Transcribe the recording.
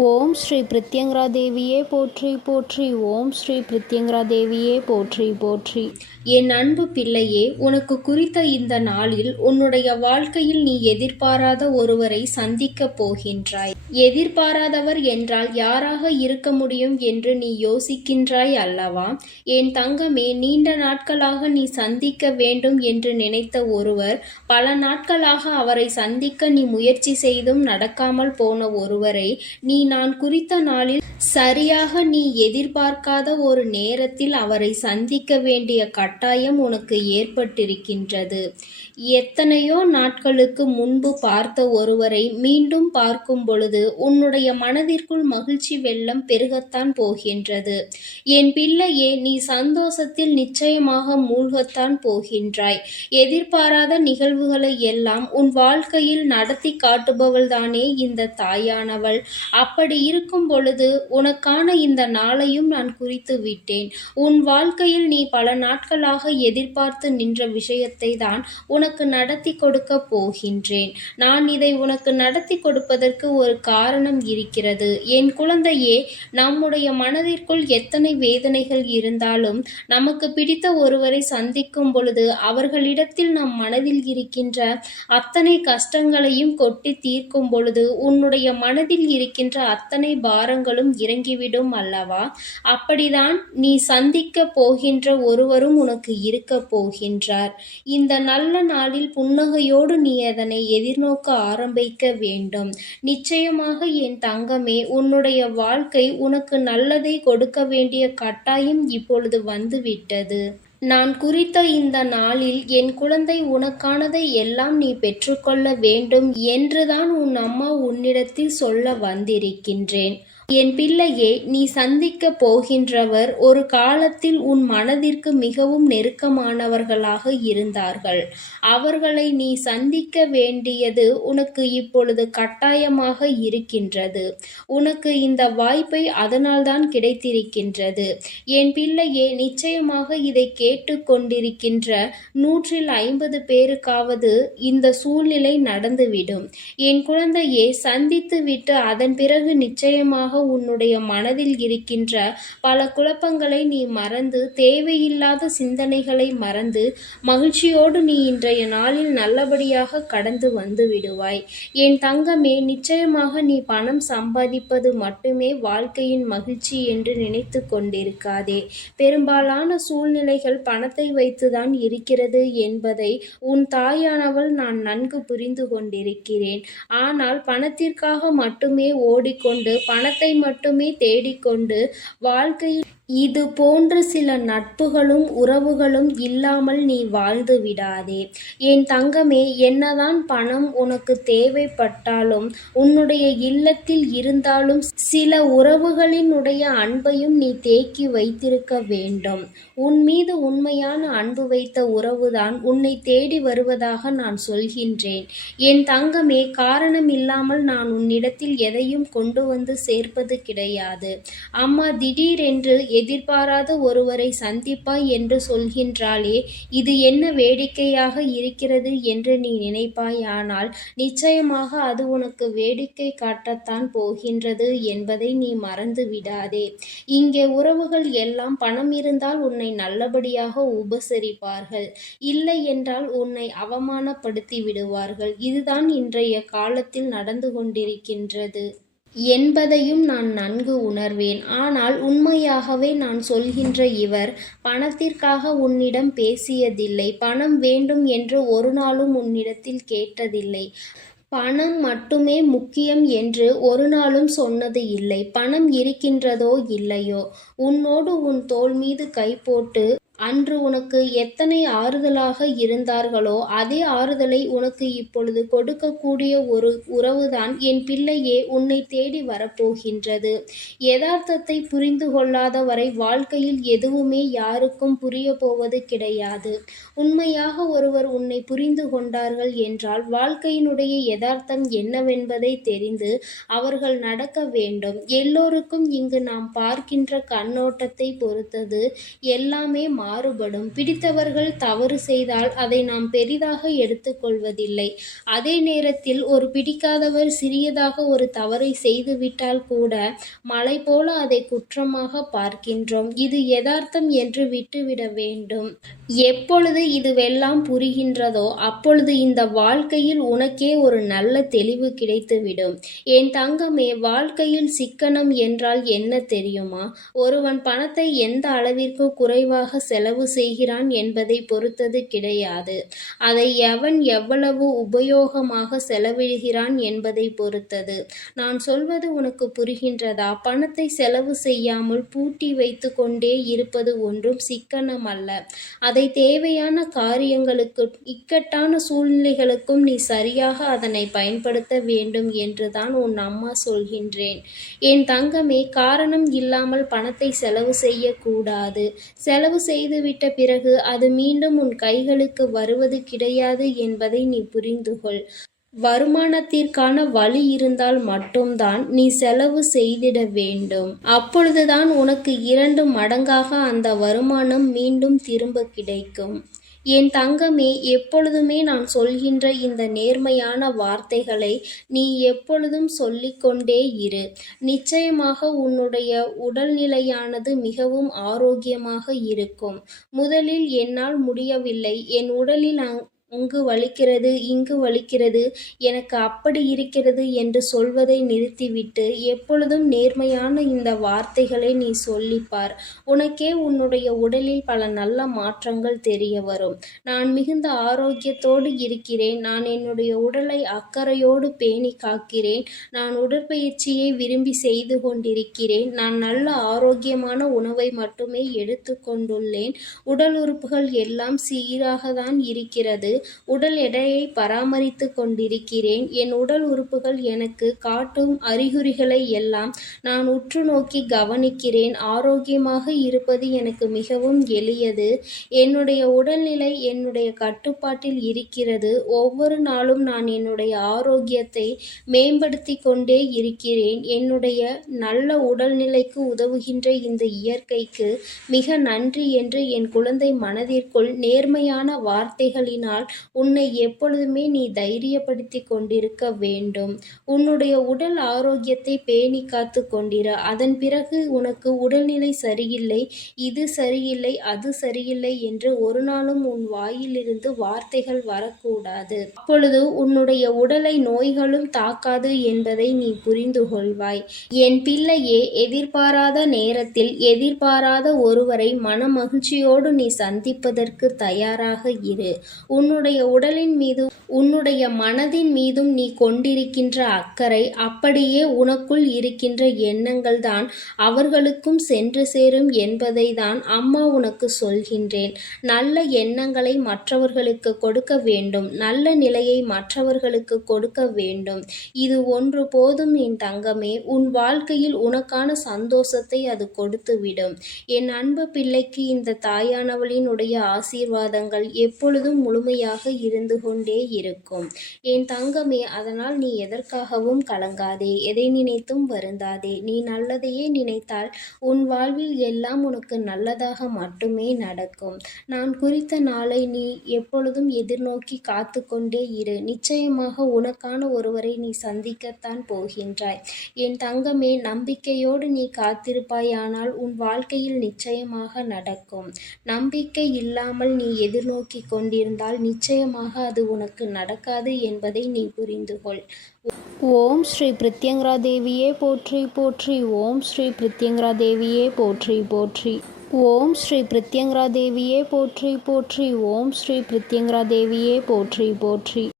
ஓம் ஸ்ரீ பிரித்யங்கரா தேவியே போற்றி போற்றி. ஓம் ஸ்ரீ பிரித்யங்கரா தேவியே போற்றி போற்றி. என் அன்பு பிள்ளையே, உனக்கு குறித்த இந்த நாளில் உன்னுடைய வாழ்க்கையில் நீ எதிர்பாராத ஒருவரை சந்திக்கப் போகின்றாய். எதிர்பாராதவர் என்றால் யாராக இருக்க முடியும் என்று நீ யோசிக்கின்றாய் அல்லவா? என் தங்கமே, நீண்ட நாட்களாக நீ சந்திக்க வேண்டும் என்று நினைத்த ஒருவர், பல நாட்களாக அவரை சந்திக்க நீ முயற்சி செய்தும் நடக்காமல் போன ஒருவரை நான் குறித்த நாளில் சரியாக நீ எதிர்பார்க்காத ஒரு நேரத்தில் அவரை சந்திக்க வேண்டிய கட்டாயம் உனக்கு ஏற்பட்டிருக்கின்றது. எத்தனையோ நாட்களுக்கு முன்பு பார்த்த ஒருவரை மீண்டும் பார்க்கும் பொழுது உன்னுடைய மனதிற்குள் மகிழ்ச்சி வெள்ளம் பெருகத்தான் போகின்றது. என் பிள்ளையே, நீ சந்தோஷத்தில் நிச்சயமாக மூழ்கத்தான் போகின்றாய். எதிர்பாராத நிகழ்வுகளை எல்லாம் உன் வாழ்க்கையில் நடத்தி காட்டுபவள்தானே இந்த தாயானவள். அப்படி இருக்கும் பொழுது உனக்கான இந்த நாளையும் நான் குறித்து விட்டேன். உன் வாழ்க்கையில் நீ பல நாட்களாக எதிர்பார்த்து நின்ற விஷயத்தை தான் உனக்கு நடத்தி கொடுக்க போகின்றேன். நான் இதை உனக்கு நடத்தி கொடுப்பதற்கு ஒரு காரணம் இருக்கிறது. என் குழந்தையே, நம்முடைய மனதிற்குள் எத்தனை வேதனைகள் இருந்தாலும் நமக்கு பிடித்த ஒருவரை சந்திக்கும் பொழுது அவர்களிடத்தில் நம் மனதில் இருக்கின்ற அத்தனை கஷ்டங்களையும் கொட்டி தீர்க்கும் பொழுது உன்னுடைய மனதில் இருக்கின்ற அத்தனை பாரங்களும் இறங்கிவிடும் அல்லவா? அப்படிதான் நீ சந்திக்க போகின்ற ஒருவரும் உனக்கு இருக்க போகின்றார். இந்த நல்ல நாளில் புன்னகையோடு நீ அதனை எதிர்நோக்க ஆரம்பிக்க வேண்டும். நிச்சயமாக என் தங்கமே, உன்னுடைய வாழ்க்கை உனக்கு நல்லதை கொடுக்க வேண்டிய கட்டாயம் இப்பொழுது வந்துவிட்டது. நான் குறித்த இந்த நாளில் என் குழந்தை, உனக்கானதை எல்லாம் நீ பெற்றுக்கொள்ள வேண்டும் என்றுதான் உன் அம்மா உன்னிடத்தில் சொல்ல வந்திருக்கின்றேன். என் பிள்ளையே, நீ சந்திக்க போகின்றவர் ஒரு காலத்தில் உன் மனதிற்கு மிகவும் நெருக்கமானவர்களாக இருந்தார்கள். அவர்களை நீ சந்திக்க வேண்டியது உனக்கு இப்பொழுது கட்டாயமாக இருக்கின்றது. உனக்கு இந்த வாய்ப்பை அதனால்தான் கிடைத்திருக்கின்றது. என் பிள்ளையே, நிச்சயமாக இதை கேட்டு கொண்டிருக்கின்ற 150 பேருக்காவது இந்த சூழ்நிலை நடந்துவிடும். என் குழந்தையே, சந்தித்து விட்டு அதன் பிறகு நிச்சயமாக உன்னுடைய மனதில் இருக்கின்ற பல குழப்பங்களை நீ மறந்து, தேவையில்லாத சிந்தனைகளை மறந்து, மகிழ்ச்சியோடு நீ இன்றைய நாளில் நல்லபடியாக கடந்து வந்து விடுவாய். என் தங்கமே, நிச்சயமாக நீ பணம் சம்பாதிப்பது மட்டுமே வாழ்க்கையின் மகிழ்ச்சி என்று நினைத்து கொண்டிருக்காதே. பெரும்பாலான சூழ்நிலைகள் பணத்தை வைத்துதான் இருக்கிறது என்பதை உன் தாயானவள் நான் நன்கு புரிந்து கொண்டிருக்கிறேன். ஆனால் பணத்திற்காக மட்டுமே ஓடிக்கொண்டு, பணத்தை மட்டுமே தேடிக்கொண்டு வாழ்க்கையில் இது போன்ற சில நட்புகளும் உறவுகளும் இல்லாமல் நீ வாழ்ந்து விடாதே. என் தங்கமே, என்னதான் பணம் உனக்கு தேவைப்பட்டாலும், உன்னுடைய இல்லத்தில் இருந்தாலும் சில உறவுகளினுடைய அன்பையும் நீ தேக்கி வைத்திருக்க வேண்டும். உன் மீது உண்மையான அன்பு வைத்த உறவுதான் உன்னை தேடி வருவதாக நான் சொல்கின்றேன். என் தங்கமே, காரணம் இல்லாமல் நான் உன்னிடத்தில் எதையும் கொண்டு வந்து சேர்ப்பது கிடையாது. அம்மா திடீரென்று எதிர்பாராத ஒருவரை சந்திப்பாய் என்று சொல்கின்றாளே, இது என்ன வேடிக்கையாக இருக்கிறது என்று நீ நினைப்பாய். ஆனால் நிச்சயமாக அது உனக்கு வேடிக்கை காட்டத்தான் போகின்றது என்பதை நீ மறந்து விடாதே. இங்கே உறவுகள் எல்லாம் பணம் இருந்தால் உன்னை நல்லபடியாக உபசரிப்பார்கள், இல்லை என்றால் உன்னை அவமானப்படுத்தி விடுவார்கள். இதுதான் இன்றைய காலத்தில் நடந்து கொண்டிருக்கின்றது என்பதையும் நான் நன்கு உணர்வேன். ஆனால் உண்மையாகவே நான் சொல்கின்ற இவர் பணத்திற்காக உன்னிடம் பேசியதில்லை. பணம் வேண்டும் என்று ஒரு நாளும் உன்னிடத்தில் கேட்டதில்லை. பணம் மட்டுமே முக்கியம் என்று ஒரு நாளும் சொன்னது இல்லை. பணம் இருக்கின்றதோ இல்லையோ, உன்னோடு உன் தோள் மீது கை போட்டு அன்று உனக்கு எத்தனை ஆறுதலாக இருந்தார்களோ அதே ஆறுதலை உனக்கு இப்பொழுது கொடுக்கக்கூடிய ஒரு உறவுதான் என் பிள்ளையே உன்னை தேடி வரப்போகின்றது. யதார்த்தத்தை புரிந்து கொள்ளாத வரை வாழ்க்கையில் எதுவுமே யாருக்கும் புரிய போவது கிடையாது. உண்மையாக ஒருவர் உன்னை புரிந்து கொண்டார்கள் என்றால் வாழ்க்கையினுடைய யதார்த்தம் என்னவென்பதை தெரிந்து அவர்கள் நடக்க வேண்டும். எல்லோருக்கும் இங்கு நாம் பார்க்கின்ற கண்ணோட்டத்தை பொறுத்தது எல்லாமே மாறுபடும். பிடித்தவர்கள் தவறு செய்தால் அதை நாம் பெரிதாக எடுத்துக்கொள்வதில்லை. அதே நேரத்தில் ஒரு பிடிக்காதவர் சிறியதாக ஒரு தவறை செய்துவிட்டால் கூட மலை போல அதை குற்றமாக பார்க்கின்றோம். இது யதார்த்தம் என்று விட்டுவிட வேண்டும். எப்பொழுது இதுவெல்லாம் புரிகின்றதோ அப்பொழுது இந்த வாழ்க்கையில் உனக்கே ஒரு நல்ல தெளிவு கிடைத்துவிடும். என் தங்கமே, வாழ்க்கையில் சிக்கனம் என்றால் என்ன தெரியுமா? ஒருவன் பணத்தை எந்த அளவிற்கு குறைவாக செலவு செய்கிறான் என்பதை பொறுத்தது கிடையாது. அதை எவன் எவ்வளவு உபயோகமாக செலவிடுகிறான் என்பதை பொறுத்தது. நான் சொல்வது உனக்கு புரிகின்றதா? பணத்தை செலவு செய்யாமல் பூட்டி வைத்து கொண்டே இருப்பது ஒன்றும் சிக்கனம் அல்ல. அதை தேவையான காரியங்களுக்கு, இக்கட்டான சூழ்நிலைகளுக்கும் நீ சரியாக அதனை பயன்படுத்த வேண்டும் என்றுதான் உன் அம்மா சொல்கின்றேன். என் தங்கமே, காரணம் இல்லாமல் பணத்தை செலவு செய்யக்கூடாது. செலவு செய்துவிட்ட பிறகு அது மீண்டும் உன் கைகளுக்கு வருவது கிடையாது என்பதை நீ புரிந்துகொள். வருமானத்திற்கான வழி இருந்தால் மட்டும்தான் நீ செலவு செய்திட வேண்டும். அப்பொழுதுதான் உனக்கு 2 மடங்காக அந்த வருமானம் மீண்டும் திரும்ப கிடைக்கும். என் தங்கமே, எப்பொழுதுமே நான் சொல்கின்ற இந்த நேர்மையான வார்த்தைகளை நீ எப்பொழுதும் சொல்லிக்கொண்டே இரு. நிச்சயமாக உன்னுடைய உடல்நிலையானது மிகவும் ஆரோக்கியமாக இருக்கும். முதலில் என்னால் முடியவில்லை, என் உடலில் அங்கு வலிக்கிறது, இங்கு வலிக்கிறது, எனக்கு அப்படி இருக்கிறது என்று சொல்வதை நிறுத்திவிட்டு எப்பொழுதும் நேர்மையான இந்த வார்த்தைகளை நீ சொல்லிப்பார். உனக்கே உன்னுடைய உடலில் பல நல்ல மாற்றங்கள் தெரிய வரும். நான் மிகுந்த ஆரோக்கியத்தோடு இருக்கிறேன். நான் என்னுடைய உடலை அக்கறையோடு பேணி காக்கிறேன். நான் உடற்பயிற்சியை விரும்பி செய்து கொண்டிருக்கிறேன். நான் நல்ல ஆரோக்கியமான உணவை மட்டுமே எடுத்து கொண்டுள்ளேன். உடல் உறுப்புகள் எல்லாம் சீராக தான் இருக்கிறது. உடல் எடையை பராமரித்து கொண்டிருக்கிறேன். என் உடல் உறுப்புகள் எனக்கு காட்டும் அறிகுறிகளை எல்லாம் நான் உற்று நோக்கி கவனிக்கிறேன். ஆரோக்கியமாக இருப்பது எனக்கு மிகவும் எளியது. என்னுடைய உடல்நிலை என்னுடைய கட்டுப்பாட்டில் இருக்கிறது. ஒவ்வொரு நாளும் நான் என்னுடைய ஆரோக்கியத்தை மேம்படுத்தி கொண்டே இருக்கிறேன். என்னுடைய நல்ல உடல்நிலைக்கு உதவுகின்ற இந்த இயற்கைக்கு மிக நன்றி என்று என் குழந்தை மனதிற்குள் நேர்மையான வார்த்தைகளினால் உன்னை எப்பொழுதுமே நீ தைரியப்படுத்தி கொண்டிருக்க வேண்டும். உன்னுடைய உடல் ஆரோக்கியத்தை பேணி காத்து கொண்டிரு. அதன் பிறகு உனக்கு உடல்நிலை சரியில்லை, இது சரியில்லை, அது சரியில்லை என்று ஒரு நாளும் உன் வாயிலிருந்து வார்த்தைகள் வரக்கூடாது. அப்பொழுது உன்னுடைய உடலை நோய்களும் தாக்காது என்பதை நீ புரிந்து கொள்வாய். என் பிள்ளையே, எதிர்பாராத நேரத்தில் எதிர்பாராத ஒருவரை மனமகிழ்ச்சியோடு நீ சந்திப்பதற்கு தயாராக இரு. உன்னுடைய உடலின் மீதும் உன்னுடைய மனதின் மீதும் நீ கொண்டிருக்கின்ற அக்கறை, அப்படியே உனக்குள் இருக்கின்ற எண்ணங்கள் தான் அவர்களுக்கும் சென்று சேரும் என்பதை தான் அம்மா உனக்கு சொல்கின்றேன். நல்ல எண்ணங்களை மற்றவர்களுக்கு கொடுக்க வேண்டும். நல்ல நிலையை மற்றவர்களுக்கு கொடுக்க வேண்டும். இது ஒன்று போதும் என் தங்கமே. உன் வாழ்க்கையில் உனக்கான சந்தோஷத்தை அது கொடுத்துவிடும். என் அன்பு பிள்ளைக்கு இந்த தாயானவளினுடைய ஆசீர்வாதங்கள் எப்பொழுதும் முழுமையாக இருந்து கொண்டே இருக்கும். என் தங்கமே, அதனால் நீ எதற்காகவும் கலங்காதே, எதை நினைத்தும் வருந்தாதே. நீ நல்லதையே நினைத்தால் உன் வாழ்வில் எல்லாம் உனக்கு நல்லதாக மட்டுமே நடக்கும். நான் குறித்த நாளை நீ எப்பொழுதும் எதிர்நோக்கி காத்து கொண்டே இரு. நிச்சயமாக உனக்கான ஒருவரை நீ சந்திக்கத்தான் போகின்றாய். என் தங்கமே, நம்பிக்கையோடு நீ காத்திருப்பாயானால் உன் வாழ்க்கையில் நிச்சயமாக நடக்கும். நம்பிக்கை இல்லாமல் நீ எதிர்நோக்கி கொண்டிருந்தால் நிச்சயமாக அது உனக்கு நடக்காது என்பதை நீ புரிந்து கொள். ஓம் ஸ்ரீ பிரித்யங்கரா தேவியே போற்றி போற்றி. ஓம் ஸ்ரீ பிரித்யங்கரா தேவியே போற்றி போற்றி. ஓம் ஸ்ரீ பிரித்யங்கரா தேவியே போற்றி போற்றி. ஓம் ஸ்ரீ பிரித்யங்கரா தேவியே போற்றி போற்றி.